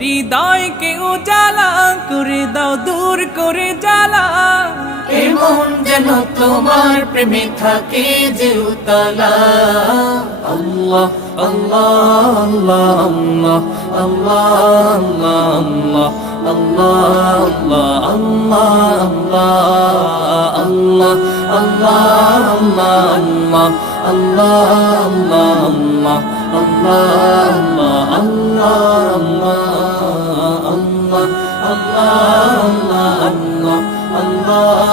হৃদয়কে উজালা করে দাও, দূর করে জ্বালা। এমন যেন তোমার প্রেমে থাকে যে উতলা। আল্লাহ আল্লাহ আল্লাহ আল্লাহ আল্লাহ আল্লাহ আল্লাহ আল্লাহ আল্লাহ আল্লাহ আল্লাহ আল্লাহ আল্লাহ আল্লাহ আল্লাহ আল্লাহ আল্লাহ আল্লাহ